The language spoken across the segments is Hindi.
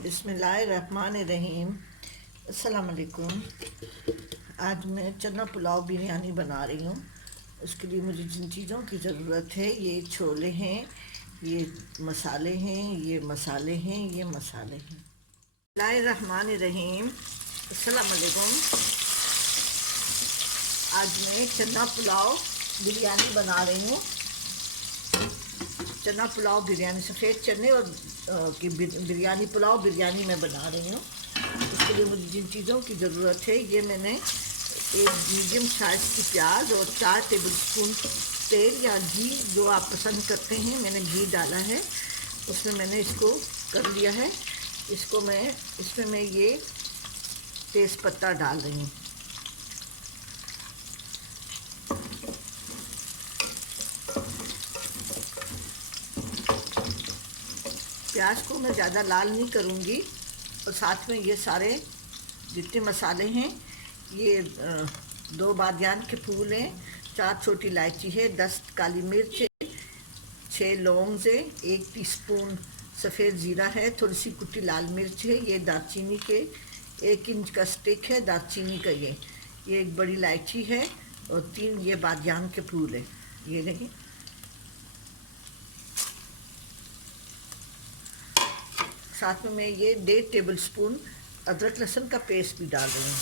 बिस्मिल्लाहिर्रहमानिर्रहीम। अस्सलाम वालेकुम। आज मैं चना पुलाव बिरयानी बना रही हूँ। उसके लिए मुझे जिन चीज़ों की ज़रूरत है, ये छोले हैं, ये मसाले हैं, ये मसाले हैं, ये मसाले हैं। बिस्मिल्लाहिर्रहमानिर्रहीम। अस्सलाम वालेकुम। आज मैं चना पुलाव बिरयानी बना रही हूँ। चना पुलाव बिरयानी, सफ़ेद चने और की बिरयानी पुलाव बिरयानी मैं बना रही हूँ। उसके लिए मुझे जिन चीज़ों की ज़रूरत है, ये मैंने एक मीडियम साइज़ की प्याज और 4 टेबलस्पून तेल या घी, जो आप पसंद करते हैं, मैंने घी डाला है। उसमें मैंने इसको कर लिया है। इसमें मैं ये तेज़पत्ता डाल रही हूँ। प्याज को मैं ज़्यादा लाल नहीं करूँगी। और साथ में ये सारे जितने मसाले हैं, ये 2 बादियान के फूल हैं, 4 छोटी इलायची है, 10 काली मिर्च है, 6 लौंग है, 1 टीस्पून सफ़ेद ज़ीरा है, थोड़ी सी कुटी लाल मिर्च है, ये दालचीनी के 1 इंच का स्टिक है दालचीनी का, ये एक बड़ी इलायची है, और 3 ये बादियान के फूल है। ये देखिए, साथ में मैं ये 1.5 टेबलस्पून अदरक लहसुन का पेस्ट भी डाल रही हूँ।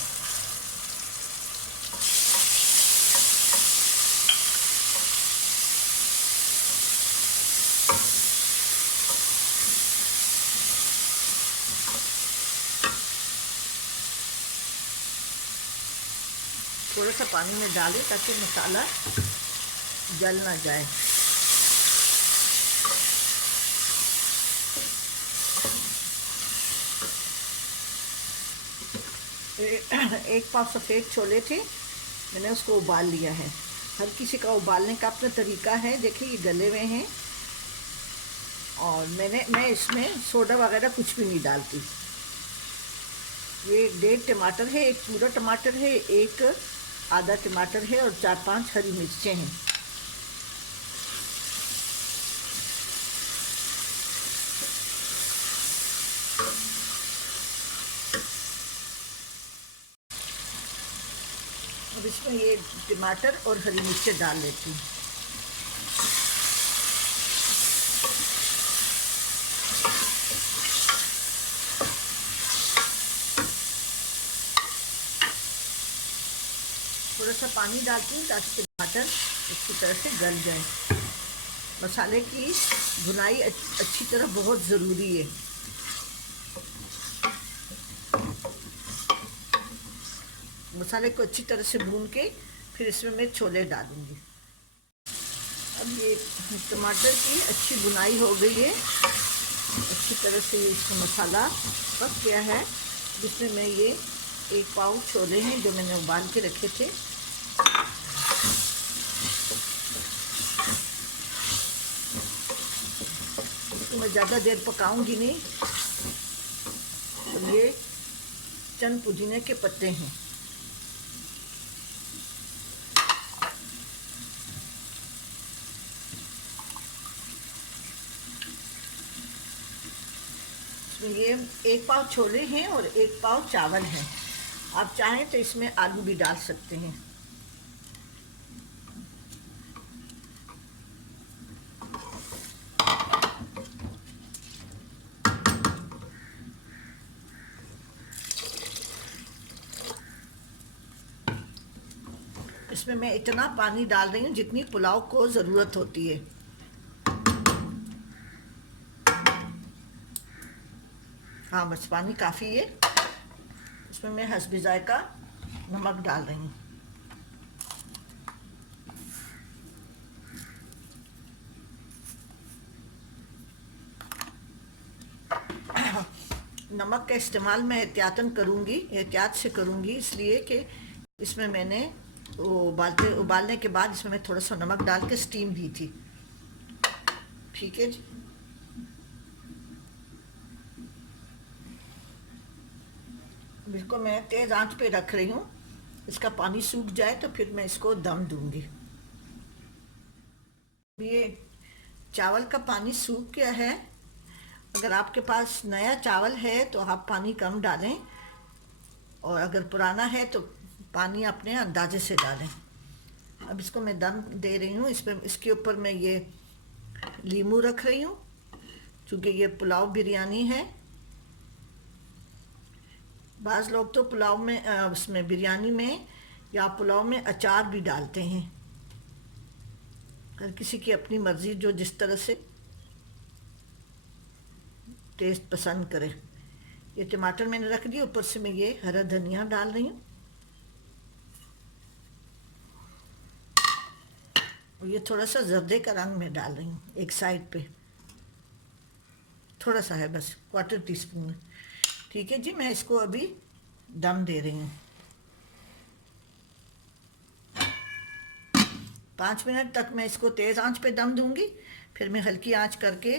थोड़ा सा पानी में डालें ताकि मसाला जल ना जाए। एक पाव सफ़ेद छोले थे, मैंने उसको उबाल लिया है। हर किसी का उबालने का अपना तरीका है। देखिए, ये गले हुए हैं, और मैं इसमें सोडा वगैरह कुछ भी नहीं डालती। ये 1.5 टमाटर है, एक पूरा टमाटर है, एक आधा टमाटर है, और 4-5 हरी मिर्चें हैं। अब इसमें ये टमाटर और हरी मिर्चें डाल लेती हूँ। थोड़ा सा पानी डालती हूँ ताकि टमाटर अच्छी तरह से गल जाए। मसाले की भुनाई अच्छी तरह बहुत ज़रूरी है। मसाले को अच्छी तरह से भून के फिर इसमें मैं छोले डालूँगी। अब ये टमाटर की अच्छी भुनाई हो गई है, अच्छी तरह से इसका मसाला पक गया है। जिसमें मैं ये 1 पाव छोले हैं जो मैंने उबाल के रखे थे, इसको मैं ज़्यादा देर पकाऊंगी नहीं। और ये चंद पुदीने के पत्ते हैं। ये 1 पाव छोले हैं और 1 पाव चावल हैं। आप चाहें तो इसमें आलू भी डाल सकते हैं। इसमें मैं इतना पानी डाल रही हूँ जितनी पुलाव को ज़रूरत होती है। हाँ, बस पानी काफ़ी है। इसमें मैं हस्बे जायका नमक डाल रही हूँ। नमक का इस्तेमाल मैं एहतियात से करूँगी, इसलिए कि इसमें मैंने उबालने के बाद इसमें मैं थोड़ा सा नमक डाल के स्टीम दी थी। ठीक है जी। इसको मैं तेज़ आंच पे रख रही हूँ। इसका पानी सूख जाए तो फिर मैं इसको दम दूंगी। ये चावल का पानी सूख गया है, अगर आपके पास नया चावल है तो आप पानी कम डालें, और अगर पुराना है तो पानी अपने अंदाजे से डालें। अब इसको मैं दम दे रही हूँ। इसके ऊपर मैं ये लीमू रख रही हूँ, क्योंकि ये पुलाव बिरयानी है। बाज़ लोग तो पुलाव में उसमें बिरयानी में या पुलाव में अचार भी डालते हैं। हर किसी की अपनी मर्ज़ी, जो जिस तरह से टेस्ट पसंद करे। ये टमाटर मैंने रख दिए, ऊपर से मैं ये हरा धनिया डाल रही हूँ। और ये थोड़ा सा जर्दे का रंग में डाल रही हूँ एक साइड पे, थोड़ा सा है बस, 1/4 टीस्पून। ठीक है जी, मैं इसको अभी दम दे रही हूँ। 5 मिनट तक मैं इसको तेज़ आंच पे दम दूंगी, फिर मैं हल्की आंच करके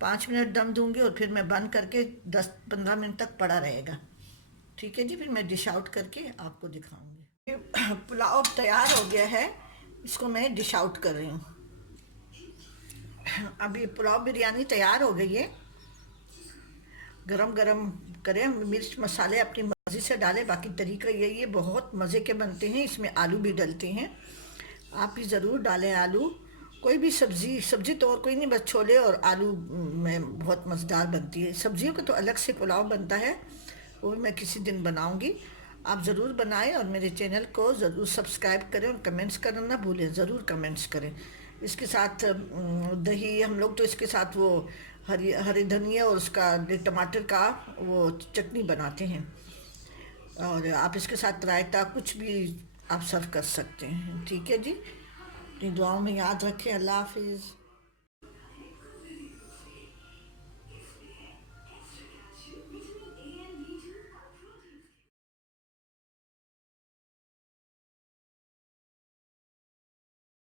5 मिनट दम दूंगी, और फिर मैं बंद करके 10-15 मिनट तक पड़ा रहेगा। ठीक है जी, फिर मैं डिश आउट करके आपको दिखाऊंगी। पुलाव तैयार हो गया है, इसको मैं डिश आउट कर रही हूँ। अभी पुलाव बिरयानी तैयार हो गई है। गरम गरम करें, मिर्च मसाले अपनी मर्ज़ी से डालें। बाकी तरीका यही है, बहुत मज़े के बनते हैं। इसमें आलू भी डलते हैं, आप भी ज़रूर डालें आलू। कोई भी सब्ज़ी तो और कोई नहीं, बस छोले और आलू में बहुत मज़ेदार बनती है। सब्जियों का तो अलग से पुलाव बनता है, वो भी मैं किसी दिन बनाऊंगी। आप ज़रूर बनाएं, और मेरे चैनल को ज़रूर सब्सक्राइब करें, और कमेंट्स करना ना भूलें, ज़रूर कमेंट्स करें। इसके साथ दही, हम लोग तो इसके साथ वो हरे धनिया और उसका टमाटर का वो चटनी बनाते हैं, और आप इसके साथ रायता कुछ भी आप सर्व कर सकते हैं। ठीक है जी, अपनी दुआओं में याद रखें। अल्लाह हाफिज़।